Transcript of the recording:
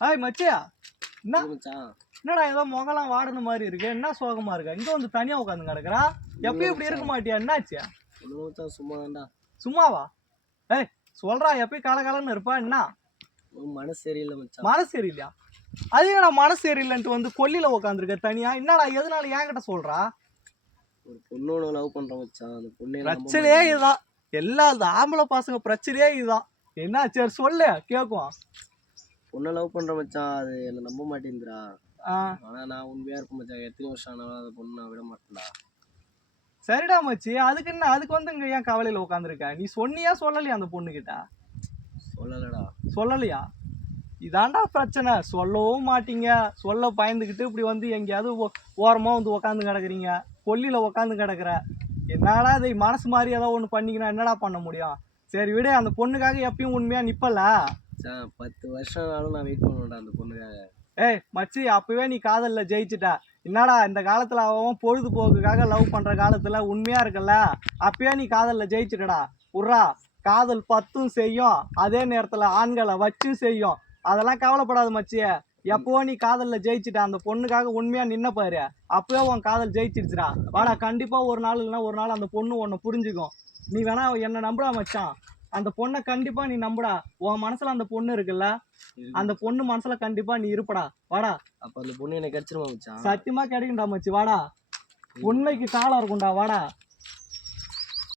Hi மச்சியா, என்ன மச்சான் என்னடா ஏதோ முகலாம் வாடின மாதிரி இருக்கு, என்ன சோகமா இருக்கா? இங்க வந்து தனியா உட்காந்து கிடக்குறா. எப்பயும் இப்படி இருக்க மாட்டியா? என்னாச்சியா? மச்சான் சும்மா தான்டா. சும்மாவா? ஏய் சொல்றா, எப்பயும் காலகாலன்னு இருப்பா என்ன? மனசு சரியில்லை மச்சான். மனசு சரியில்லையா? அது என்னடா மனசு சரியில்லைன்ட்டு வந்து கொல்லில உட்காந்துருக்க தனியா? என்னடா எதனால என்கிட்ட சொல்றா? ஒரு பொண்ணோட லவ் பண்றேன் மச்சான். அந்த பொண்ணே பிரச்சனையே இதுதான். எல்லா ஆம்பளை பசங்க பிரச்சனையே இதுதான். என்ன சரி சொல்லு கேட்கும். பொண்ணை லவ் பண்றேன் மச்சான். அது என்ன நம்ப மாட்டேங்குதுடா. ஆ ஆனா நான் உண்மையா இருப்பேன் மச்சான். எத்தனை வருஷம் ஆனாலும் அந்த பொண்ணு நான் விட மாட்டேன்டா. சரிடா மச்சி, அதுக்கு என்ன? அதுக்கு வந்து இங்க ஏன் கவலையில உட்காந்துருக்க? நீ சொன்னியா சொல்லலையா அந்த பொண்ணு கிட்ட? சொல்லலடா. சொல்லலையா? இதாண்டா பிரச்சனை. சொல்லவும் மாட்டீங்க. சொல்ல பயந்துக்கிட்டு இப்படி வந்து எங்கேயாவது ஓரமா வந்து உக்காந்து கிடக்குறீங்க. கொல்லியில உக்காந்து கிடக்குற. என்னடா இதை மனசு மாதிரி ஏதோ ஒன்று பண்ணிக்கினா என்னடா பண்ண முடியும்? சரி விடு, அந்த பொண்ணுக்காக எப்பயும் உண்மையா நிப்பல. 10 வருஷம் ஆனாலும் நான் வெயிட் பண்ணுவேன்டா அந்த பொண்ணுக்காக. ஏய் மச்சி, அப்பவே நீ காதல்ல ஜெயிச்சுட்ட. என்னடா இந்த காலத்துல அவன் பொழுதுபோக்குக்காக லவ் பண்ற காலத்துல உண்மையா இருக்கல, அப்பயே நீ காதல்ல ஜெயிச்சுட்டடா. உர்ரா, காதல் 10ம் செய்யும், அதே நேரத்துல ஆண்களை வச்சும் செய்யும். அதெல்லாம் கவலைப்படாத மச்சி. எப்போ நீ காதல்ல ஜெயிச்சுட்ட, அந்த பொண்ணுக்காக உண்மையா நின்ன பாரு, அப்பவே உன் காதல் ஜெயிச்சிருச்சுடா. வாடா, கண்டிப்பா ஒரு நாள் இல்லைன்னா ஒரு நாள் அந்த பொண்ணு உன்னை புரிஞ்சுக்கும். நீ வேணா என்ன நம்புடா மச்சான். அந்த பொண்ணை கண்டிப்பா நீ நம்புடா. உன் மனசுல அந்த பொண்ணு இருக்குல்ல, அந்த பொண்ணு மனசுல கண்டிப்பா நீ இருப்படா. வாடா. அப்ப அந்த பொண்ணு எனக்கு கிடைச்சிருமா மச்சான்? சத்தியமா கிடைக்கும்டா மச்சி. வாடா, உண்மைக்கு காலம் இருக்கும்டா. வாடா.